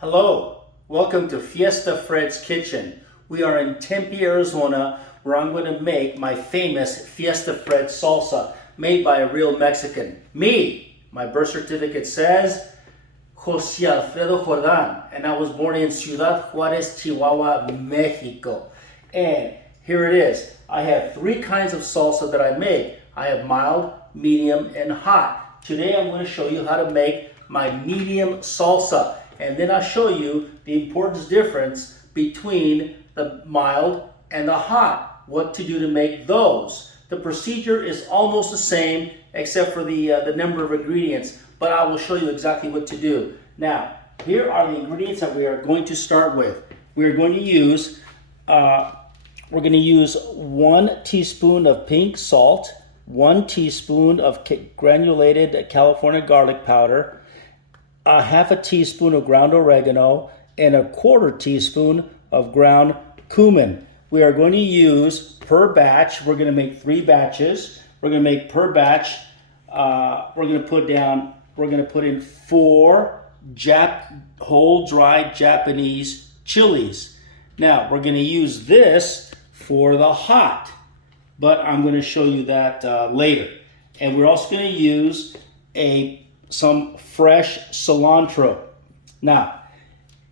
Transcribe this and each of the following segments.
Hello, welcome to Fiesta Fred's Kitchen. We are in Tempe, Arizona, where I'm going to make my famous Fiesta Fred salsa made by a real Mexican. Me! My birth certificate says Jose Alfredo Jordan, and I was born in Ciudad Juarez, Chihuahua, Mexico. And here it is. I have three kinds of salsa that I make. I have mild, medium, and hot. Today I'm going to show you how to make my medium salsa. And then I'll show you the important difference between the mild and the hot, what to do to make those. The procedure is almost the same except for the number of ingredients, but I will show you exactly what to do. Now, here are the ingredients that we are going to start with. We are going to use 1 teaspoon of pink salt, 1 teaspoon of granulated California garlic powder, a half a teaspoon of ground oregano, and a 1/4 teaspoon of ground cumin. We are going to use per batch. We're going to make 3 batches. We're going to make per batch. We're going to put in 4 whole dried Japanese chilies. Now we're going to use this for the hot, but I'm going to show you that later. And we're also going to use some fresh cilantro. Now,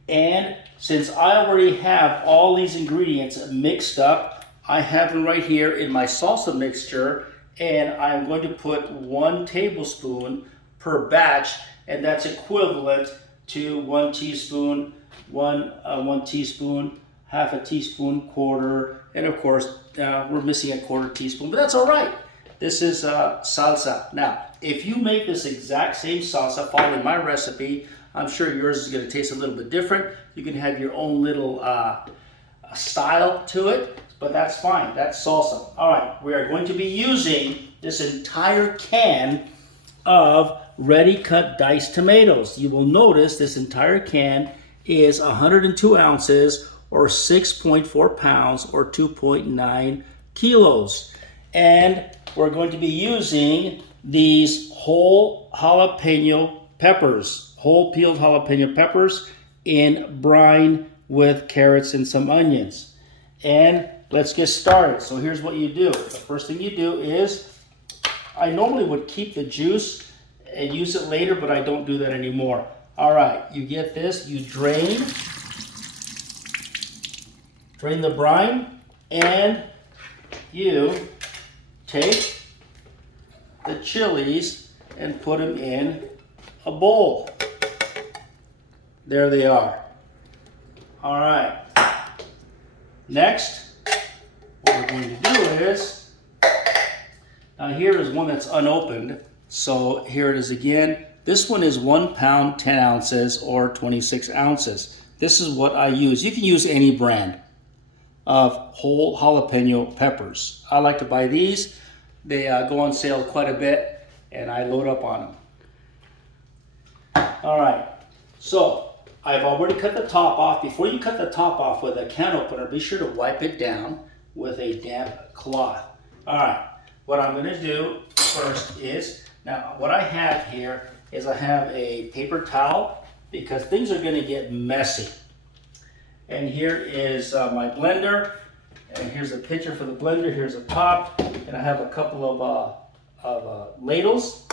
and since I already have all these ingredients mixed up, I have them right here in my salsa mixture, and I'm going to put 1 tablespoon per batch, and that's equivalent to 1 teaspoon, 1 teaspoon, half a teaspoon, 1/4, and of course we're missing a 1/4 teaspoon, but that's all right. This is salsa. Now, if you make this exact same salsa following my recipe, I'm sure yours is going to taste a little bit different. You can have your own little style to it, but that's fine. That's salsa. All right, we are going to be using this entire can of ready cut diced tomatoes. You will notice this entire can is 102 ounces or 6.4 pounds or 2.9 kilos. And we're going to be using these whole jalapeno peppers, whole peeled jalapeno peppers in brine with carrots and some onions. And let's get started. So here's what you do. The first thing you do is, I normally would keep the juice and use it later, but I don't do that anymore. All right, you get this, you drain the brine, and you take the chilies and put them in a bowl. There they are. All right. Next, what we're going to do is, now here is one that's unopened. So here it is again. This one is 1 pound, 10 ounces or 26 ounces. This is what I use. You can use any brand of whole jalapeno peppers. I like to buy these. They go on sale quite a bit, and I load up on them. All right, so I've already cut the top off. Before you cut the top off with a can opener, be sure to wipe it down with a damp cloth. All right, what I'm going to do first is, now what I have here is I have a paper towel because things are going to get messy. And here is my blender, and here's a pitcher for the blender, here's a top, and I have a couple of ladles.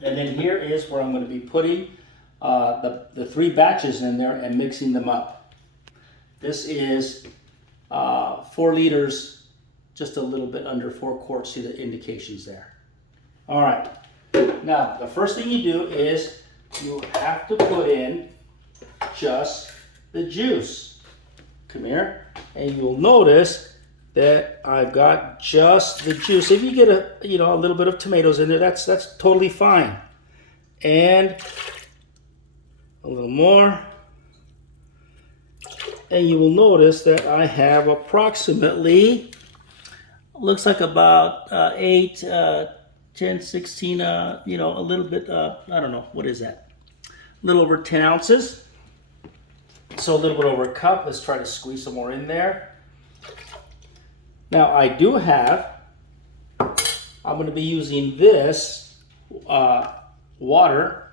And then here is where I'm going to be putting the 3 batches in there and mixing them up. This is 4 liters, just a little bit under 4 quarts, see the indications there. All right, now the first thing you do is you have to put in just the juice. Come here, and you'll notice that I've got just the juice. If you get a little bit of tomatoes in there, that's totally fine. And a little more, and you will notice that I have approximately, looks like about 8, 10, 16, a little bit, I don't know, what is that? A little over 10 ounces. So a little bit over a cup. Let's try to squeeze some more in there. Now I do have, I'm going to be using this water,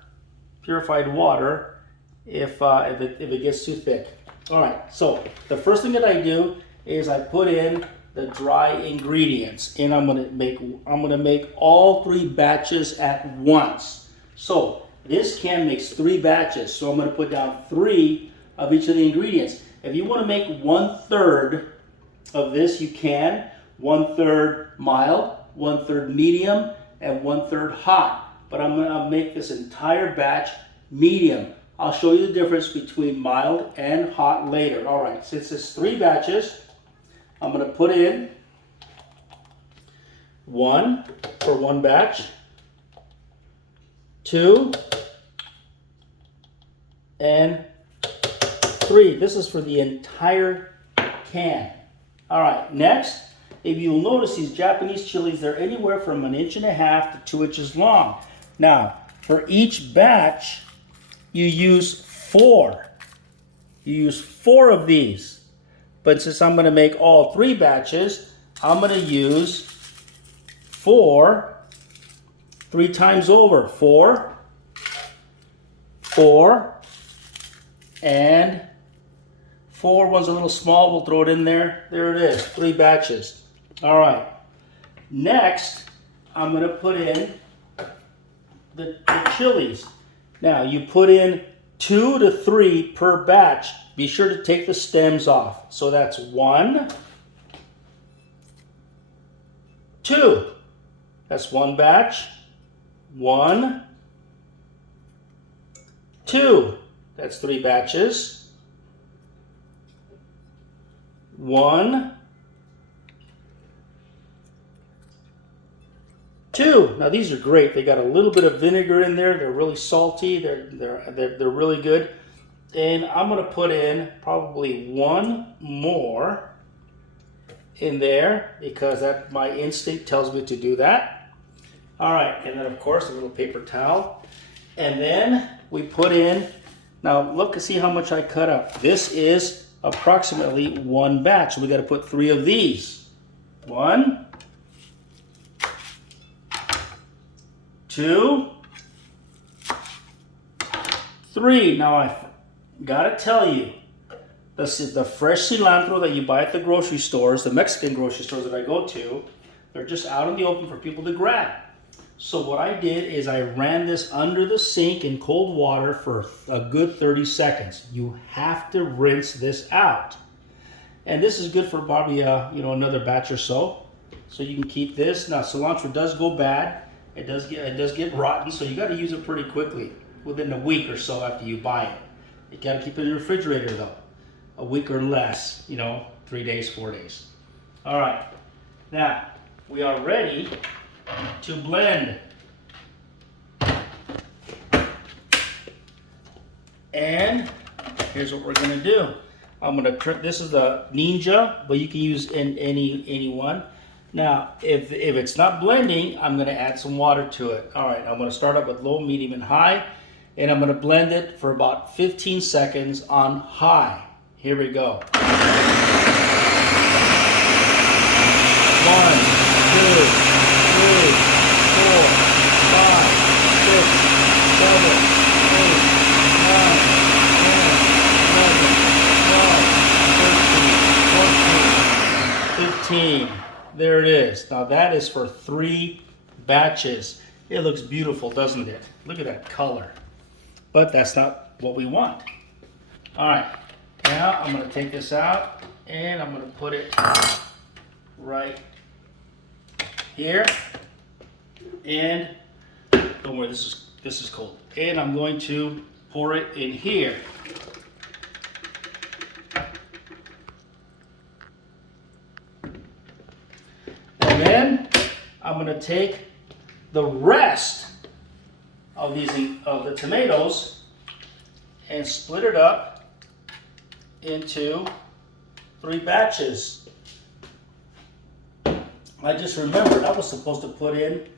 purified water, if it gets too thick. All right, so the first thing that I do is I put in the dry ingredients, and I'm gonna make all 3 batches at once. So this can makes 3 batches, so I'm gonna put down 3 of each of the ingredients. If you want to make 1/3 of this, you can. 1/3 mild, 1/3 medium, and 1/3 hot. But I'm gonna make this entire batch medium. I'll show you the difference between mild and hot later. All right, since it's 3 batches, I'm going to put in 1 for 1 batch, 2, and 3. This is for the entire can. All right, next, if you'll notice, these Japanese chilies, they're anywhere from 1.5 inches to 2 inches long. Now, for each batch, you use 4. You use 4 of these. But since I'm going to make all 3 batches, I'm going to use 4 3 times over. 4, 4, and 4. One's a little small. We'll throw it in there. There it is. 3 batches. All right. Next, I'm going to put in the chilies. Now, you put in 2 to 3 per batch. Be sure to take the stems off. So that's 1, 2. That's 1 batch. 1, 2. That's 3 batches. 1, 2. Now these are great. They got a little bit of vinegar in there. They're really salty. They're really good. And I'm going to put in probably 1 more in there because that my instinct tells me to do that. All right, and then of course a little paper towel. And then we put in, now look and see how much I cut up. This is approximately 1 batch. We got to put 3 of these. 1, 2, 3. Now I gotta tell you, this is the fresh cilantro that you buy at the grocery stores, the Mexican grocery stores that I go to. They're just out in the open for people to grab. So what I did is I ran this under the sink in cold water for a good 30 seconds. You have to rinse this out. And this is good for probably another batch or so. So you can keep this. Now cilantro does go bad. It does get rotten, so you got to use it pretty quickly, within a week or so after you buy it. You got to keep it in the refrigerator though, a week or less, 3 days, 4 days. All right, now we are ready to blend. And here's what we're gonna do. I'm gonna this is the Ninja, but you can use any one. Now, if it's not blending, I'm going to add some water to it. All right, I'm going to start up with low, medium, and high, and I'm going to blend it for about 15 seconds on high. Here we go. 1, 2, 3, 4, 5, 6, 7, 8, 9, 10, 11, 12, 13, 14, 15. There it is. Now that is for 3 batches. It looks beautiful, doesn't it? Look at that color. But that's not what we want. All right, now I'm going to take this out and I'm going to put it right here. And don't worry, this is cold. And I'm going to pour it in here. And then I'm going to take the rest of the tomatoes and split it up into 3 batches. I just remembered I was supposed to put in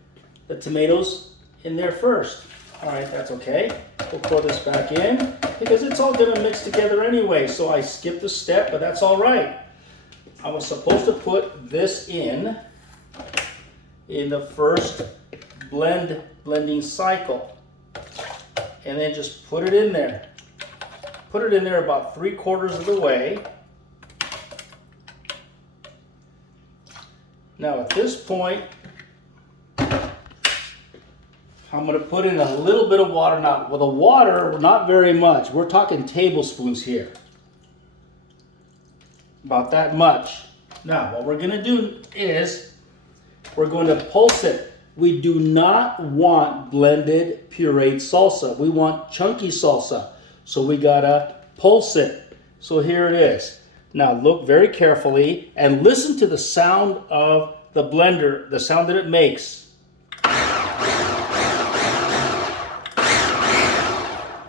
the tomatoes in there first. All right, that's okay. We'll pour this back in because it's all going to mix together anyway. So I skipped a step, but that's all right. I was supposed to put this in the first blending cycle, and then just put it in there. put it in there about 3/4 of the way. Now at this point, I'm going to put in a little bit of water. Now, with the water, not very much. We're talking tablespoons here. About that much. Now, what we're going to do is we're going to pulse it. We do not want blended pureed salsa. We want chunky salsa. So we got to pulse it. So here it is. Now, look very carefully and listen to the sound of the blender, the sound that it makes.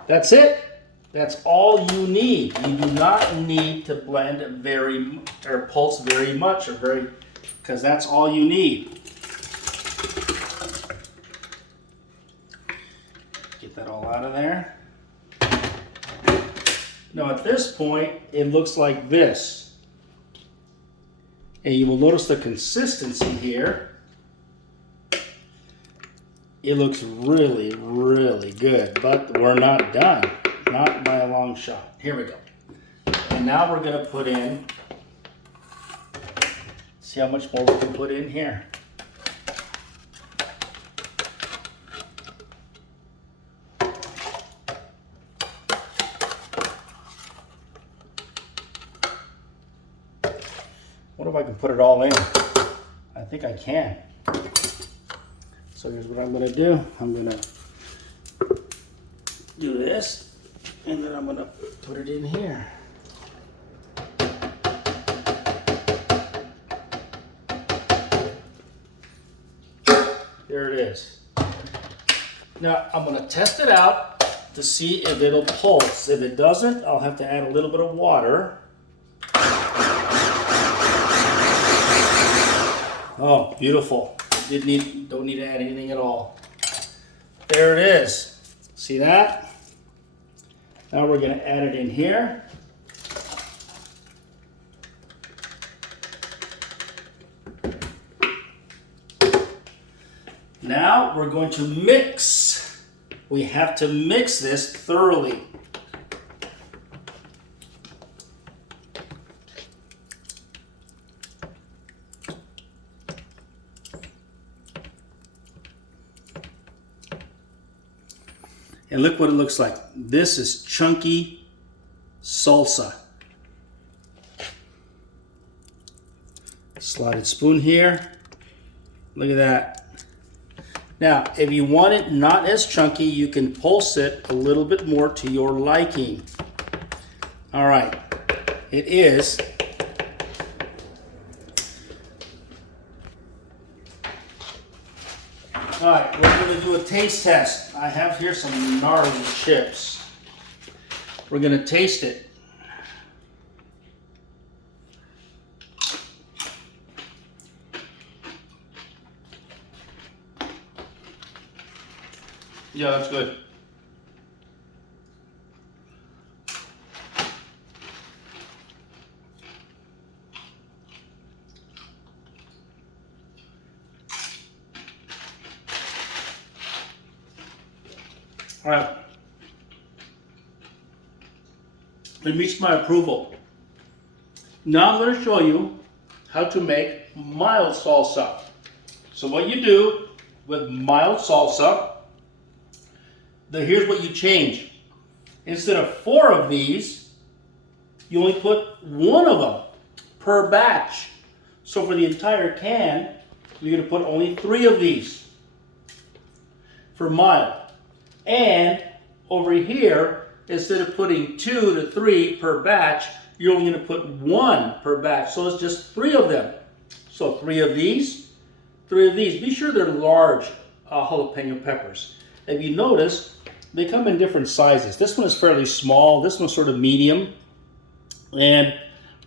That's it. That's all you need. You do not need to blend very or pulse very much or very, because that's all you need. Get that all out of there. Now at this point, it looks like this. And you will notice the consistency here. It looks really, really good, but we're not done. Not by a long shot. Here we go. And now we're going to put in, see how much more we can put in here. What if I can put it all in? I think I can. So here's what I'm going to do. I'm going to do this, and then I'm going to put it in here. There it is. Now I'm going to test it out to see if it'll pulse. If it doesn't, I'll have to add a little bit of water. Oh, beautiful. Don't need to add anything at all. There it is. See that? Now we're going to add it in here. Now we're going to mix. We have to mix this thoroughly. And look what it looks like. This is chunky salsa. Slotted spoon here. Look at that. Now, if you want it not as chunky, you can pulse it a little bit more to your liking. All right. It is. All right, we're going to do a taste test. I have here some gnarly chips. We're going to taste it. Yeah, that's good. All right. It meets my approval. Now I'm going to show you how to make mild salsa. So what you do with mild salsa, here's what you change. Instead of 4 of these, you only put 1 of them per batch. So for the entire can, you're going to put only 3 of these for mild. And over here, instead of putting 2 to 3 per batch, you're only going to put 1 per batch. So it's just 3 of them. So 3 of these, 3 of these. Be sure they're large jalapeno peppers. If you notice, they come in different sizes. This one is fairly small. This one's sort of medium. And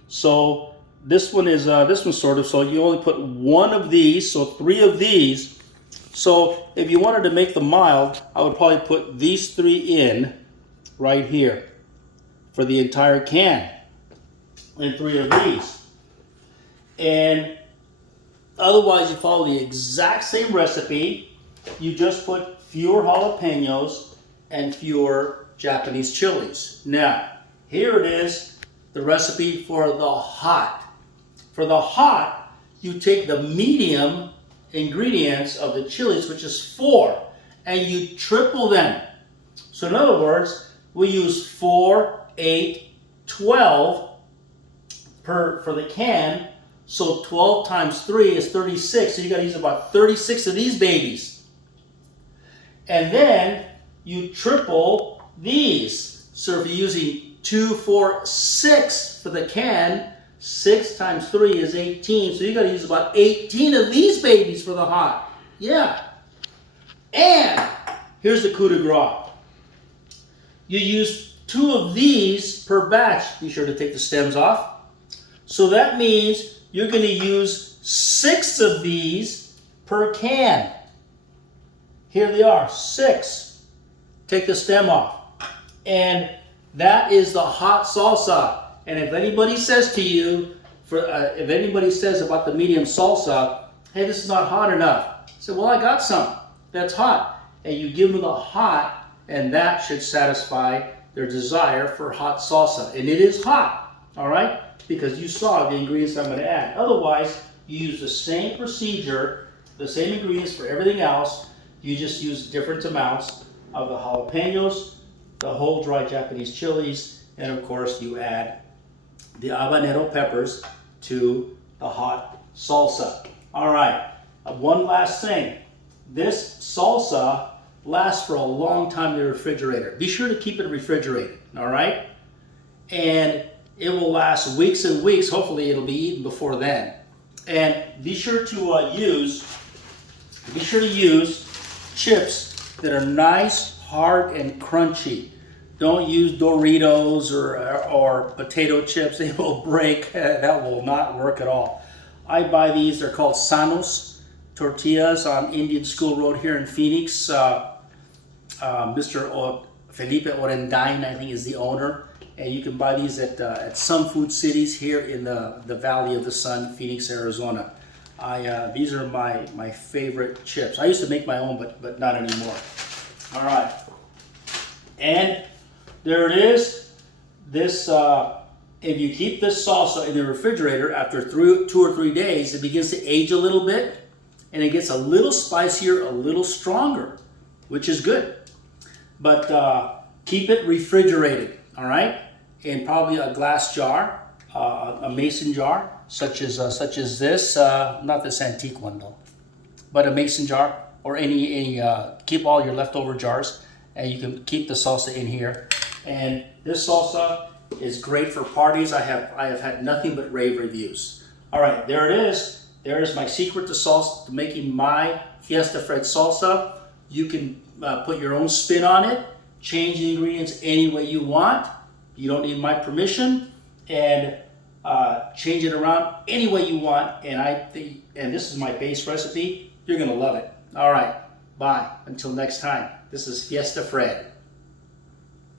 so this one is sort of, so you only put 1 of these, so 3 of these. So if you wanted to make them mild, I would probably put these 3 in right here for the entire can. And 3 of these. And otherwise you follow the exact same recipe. You just put fewer jalapenos and fewer Japanese chilies. Now, Here it is, the recipe for the hot. For the hot, you take the medium ingredients of the chilies, which is 4, and you triple them. So in other words, we use 4, 8, 12 for the can. So 12 times 3 is 36. So you got to use about 36 of these babies. And then you triple these. So if you're using 2, 4, 6 for the can, 6 times 3 is 18. So you got to use about 18 of these babies for the hot. Yeah. And here's the coup de grace. You use 2 of these per batch. Be sure to take the stems off. So that means you're going to use 6 of these per can. Here they are, 6. Take the stem off. And that is the hot salsa. And if anybody says to you, if anybody says about the medium salsa, hey, this is not hot enough. Say, well, I got some that's hot. And you give them the hot, and that should satisfy their desire for hot salsa. And it is hot, all right? Because you saw the ingredients I'm going to add. Otherwise, you use the same procedure, the same ingredients for everything else. You just use different amounts of the jalapenos, the whole dry Japanese chilies, and of course you add the habanero peppers to the hot salsa. All right, one last thing. This salsa lasts for a long time in the refrigerator. Be sure to keep it refrigerated, all right? And it will last weeks and weeks. Hopefully it'll be eaten before then. And be sure to use chips that are nice, hard, and crunchy. Don't use Doritos or potato chips. They will break. That will not work at all. I buy these. They're called Sanos tortillas on Indian School Road here in Phoenix. Mr. Felipe Orendain, I think, is the owner. And you can buy these at some food cities here in the Valley of the Sun, Phoenix, Arizona. These are my favorite chips. I used to make my own, but not anymore. All right. And there it is. This, if you keep this salsa in the refrigerator after 2 or 3 days, it begins to age a little bit, and it gets a little spicier, a little stronger, which is good. But keep it refrigerated, all right? In probably a glass jar, a mason jar, such as this, not this antique one though, but a mason jar, or any keep all your leftover jars, and you can keep the salsa in here. And this salsa is great for parties. I have had nothing but rave reviews. All right, there it is. There is my secret to making my Fiesta Fred salsa. You can put your own spin on it, change the ingredients any way you want. You don't need my permission, and change it around any way you want. And this is my base recipe. You're gonna love it. All right, bye. Until next time. This is Fiesta Fred.